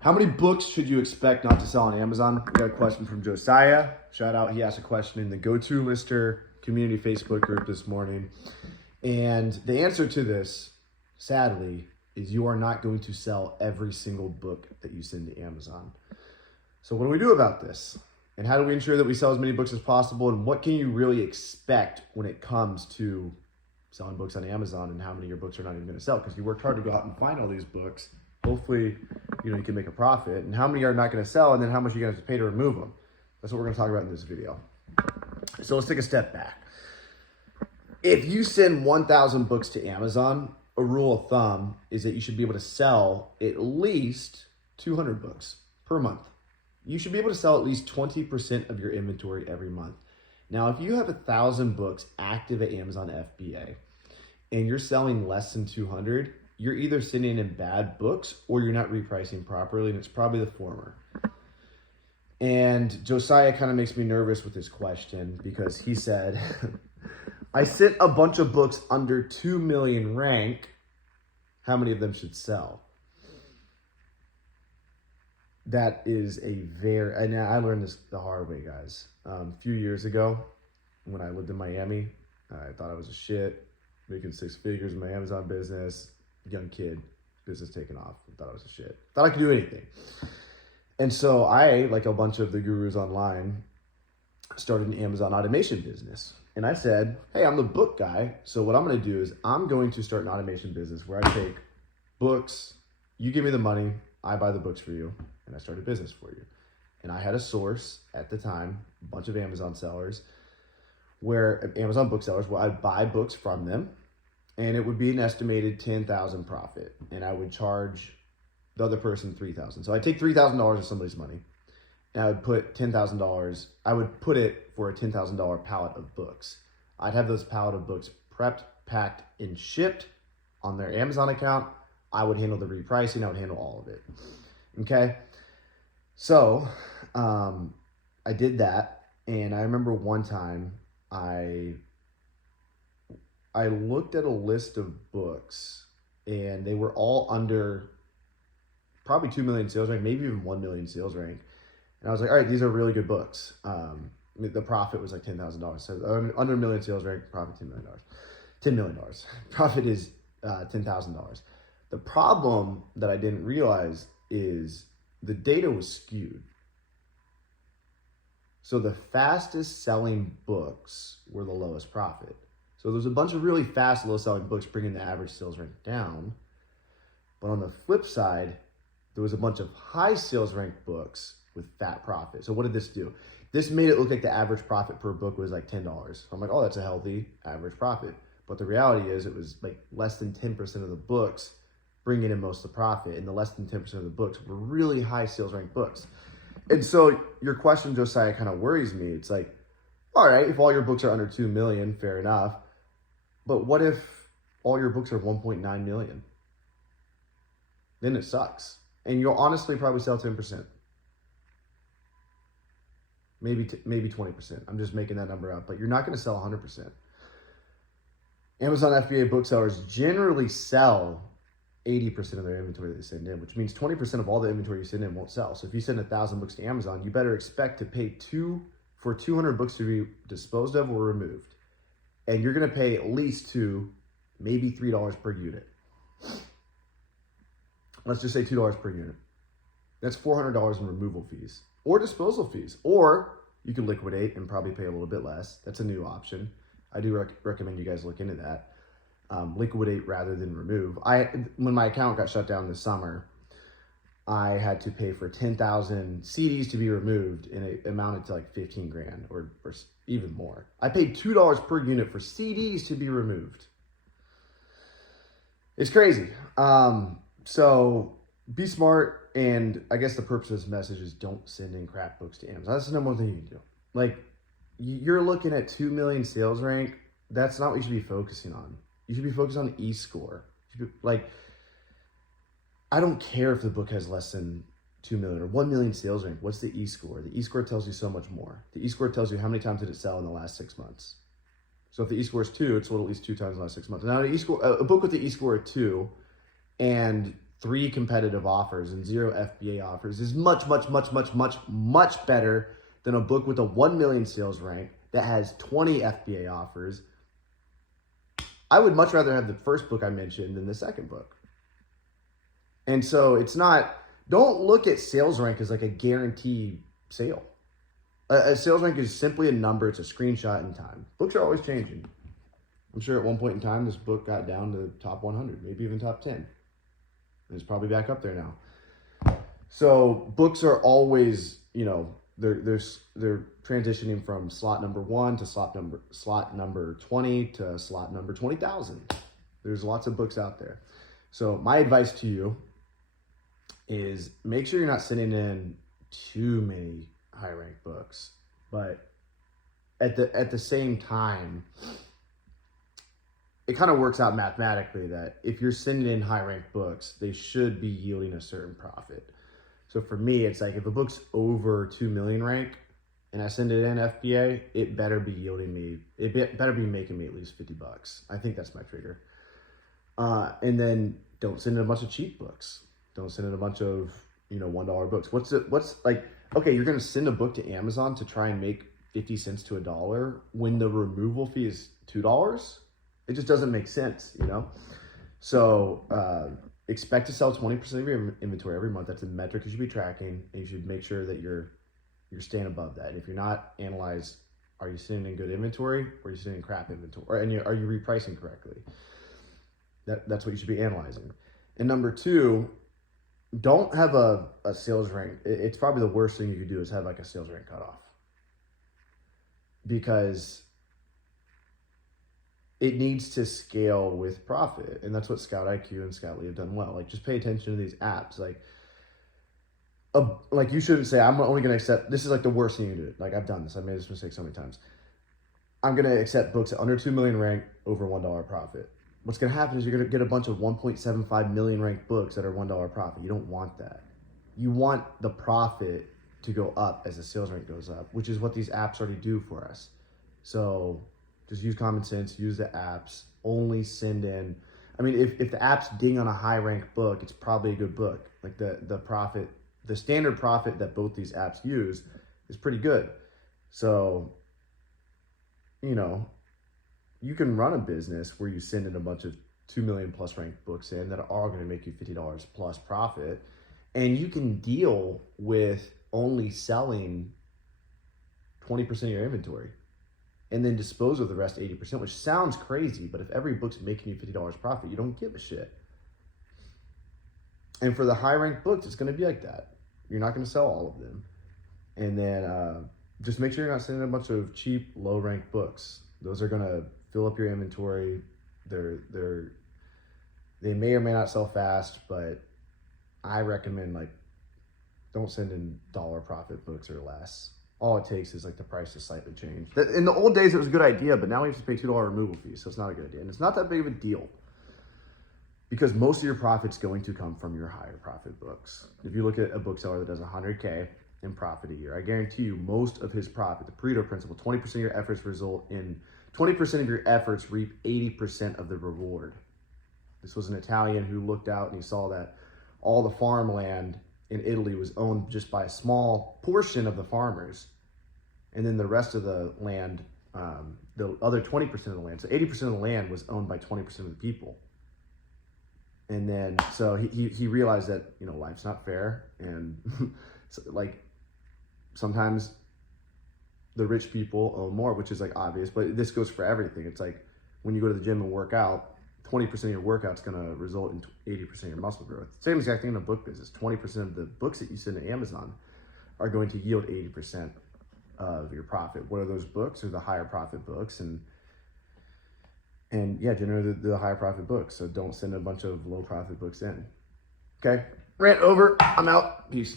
How many books should you expect not to sell on Amazon? We got a question from Josiah. Shout out, he asked a question in the Go-To Lister community Facebook group this morning. And the answer to this, sadly, is you are not going to sell every single book that you send to Amazon. So what do we do about this? And how do we ensure that we sell as many books as possible? And what can you really expect when it comes to selling books on Amazon and how many of your books are not even going to sell? Because you worked hard to go out and find all these books. Hopefully, you can make a profit. And how many are not going to sell, and then how much are you going to have to pay to remove them? That's what we're going to talk about in this video. So let's take a step back. If you send 1,000 books to Amazon, a rule of thumb is that you should be able to sell at least 200 books per month. You should be able to sell at least 20% of your inventory every month. Now, if you have 1,000 books active at Amazon FBA and you're selling less than 200, you're either sending in bad books or you're not repricing properly, and it's probably the former. And Josiah kind of makes me nervous with this question because he said, I sent a bunch of books under 2 million rank. How many of them should sell? That is and I learned this the hard way, guys. A few years ago, when I lived in Miami, I thought I was a shit, making 6 figures in my Amazon business, young kid, business taking off. I thought I was a shit. Thought I could do anything. And so I, like a bunch of the gurus online, started an Amazon automation business. And I said, hey, I'm the book guy. So what I'm going to do is I'm going to start an automation business where I take books, you give me the money, I buy the books for you, and I start a business for you. And I had a source at the time, a bunch of Amazon sellers, Amazon booksellers, where I'd buy books from them, and it would be an estimated $10,000 profit. And I would charge the other person $3,000. So I'd take $3,000 of somebody's money, and I would put $10,000, I would put it for a $10,000 pallet of books. I'd have those pallet of books prepped, packed, and shipped on their Amazon account. I would handle the repricing. I would handle all of it. Okay. So I did that. And I remember one time I looked at a list of books and they were all under probably 2 million sales rank, maybe even 1 million sales rank. And I was like, all right, these are really good books. The profit was like $10,000. So under 1 million sales rank, profit $10 million. $10 million. Profit is $10,000. The problem that I didn't realize is the data was skewed. So the fastest selling books were the lowest profit. So there's a bunch of really fast, low selling books bringing the average sales rank down. But on the flip side, there was a bunch of high sales rank books with fat profit. So what did this do? This made it look like the average profit per book was like $10. So I'm like, oh, that's a healthy average profit. But the reality is it was like less than 10% of the books bringing in most of the profit, and the less than 10% of the books were really high sales rank books. And so your question, Josiah, kind of worries me. It's like, all right, if all your books are under 2 million, fair enough. But what if all your books are 1.9 million? Then it sucks. And you'll honestly probably sell 10%. Maybe 20%. I'm just making that number up, but you're not going to sell 100%. Amazon FBA booksellers generally sell 80% of their inventory that they send in, which means 20% of all the inventory you send in won't sell. So if you send 1,000 books to Amazon, you better expect to pay for 200 books to be disposed of or removed. And you're going to pay at least $2, maybe $3 per unit. Let's just say $2 per unit. That's $400 in removal fees or disposal fees. Or you can liquidate and probably pay a little bit less. That's a new option. I do recommend you guys look into that. Liquidate rather than remove. When my account got shut down this summer, I had to pay for 10,000 CDs to be removed, and it amounted to like 15 grand or even more. I paid $2 per unit for CDs to be removed. It's crazy. So be smart, and I guess the purpose of this message is don't send in crap books to Amazon. That's the number one thing you can do. Like, you're looking at 2 million sales rank. That's not what you should be focusing on. You should be focused on e-score. I don't care if the book has less than 2 million or 1 million sales rank. What's the e-score? The e-score tells you so much more. The e-score tells you how many times did it sell in the last 6 months. So if the e-score is 2, it's sold at least 2 times in the last 6 months. Now, a book with the e-score of 2 and 3 competitive offers and 0 FBA offers is much better than a book with a 1 million sales rank that has 20 FBA offers. I would much rather have the first book I mentioned than the second book. And so it's not, don't look at sales rank as like a guaranteed sale. A sales rank is simply a number. It's a screenshot in time. Books are always changing. I'm sure at one point in time, this book got down to top 100, maybe even top 10. And it's probably back up there now. So books are always, you know, they're transitioning from slot number 1 to slot number 20 to slot number 20,000. There's lots of books out there. So my advice to you is make sure you're not sending in too many high ranked books, but at the same time, it kind of works out mathematically that if you're sending in high ranked books, they should be yielding a certain profit. So for me, it's like if a book's over 2 million rank and I send it in FBA, it better be yielding me, better be making me at least $50. I think that's my trigger. And then don't send in a bunch of cheap books. Don't send in a bunch of, you know, $1 books. What's like, okay, you're going to send a book to Amazon to try and make 50 cents to $1 when the removal fee is $2. It just doesn't make sense, you know? So expect to sell 20% of your inventory every month. That's a metric you should be tracking, and you should make sure that you're staying above that. And if you're not, analyze, are you sending in good inventory or are you sending crap inventory? And are you repricing correctly? That's what you should be analyzing. And number 2, don't have a sales rank. It's probably the worst thing you could do is have like a sales rank cutoff, because it needs to scale with profit. And that's what Scout IQ and Scout Lee have done well. Like, just pay attention to these apps. Like you shouldn't say, I'm only going to accept, this is like the worst thing you do. Like, I've done this. I've made this mistake so many times. I'm going to accept books at under 2 million rank over $1 profit. What's going to happen is you're going to get a bunch of 1.75 million ranked books that are $1 profit. You don't want that. You want the profit to go up as the sales rank goes up, which is what these apps already do for us. So just use common sense, use the apps, only send in. I mean, if the apps ding on a high ranked book, it's probably a good book. Like the profit, the standard profit that both these apps use is pretty good. So, you know, you can run a business where you send in a bunch of 2 million plus ranked books in that are all going to make you $50 plus profit. And you can deal with only selling 20% of your inventory and then dispose of the rest 80%, which sounds crazy, but if every book's making you $50 profit, you don't give a shit. And for the high ranked books, it's going to be like that. You're not going to sell all of them. And then just make sure you're not sending a bunch of cheap, low ranked books. Those are going to fill up your inventory. They may or may not sell fast, but I recommend, like, don't send in dollar profit books or less. All it takes is like the price to slightly change. In the old days, it was a good idea, but now we have to pay $2 removal fees, so it's not a good idea. And it's not that big of a deal because most of your profit's going to come from your higher profit books. If you look at a bookseller that does 100K in profit a year, I guarantee you most of his profit, the Pareto principle, 20% of your efforts result in 20% of your efforts reap 80% of the reward. This was an Italian who looked out and he saw that all the farmland in Italy was owned just by a small portion of the farmers. And then the rest of the land, the other 20% of the land, so 80% of the land was owned by 20% of the people. And then, so he realized that, you know, life's not fair. And so, like, sometimes the rich people own more, which is like obvious, but this goes for everything. It's like when you go to the gym and work out, 20% of your workout's going to result in 80% of your muscle growth. Same exact thing in the book business. 20% of the books that you send to Amazon are going to yield 80% of your profit. What are those books? Are the higher profit books, and yeah, generally the higher profit books. So don't send a bunch of low profit books in. Okay, rant over. I'm out. Peace.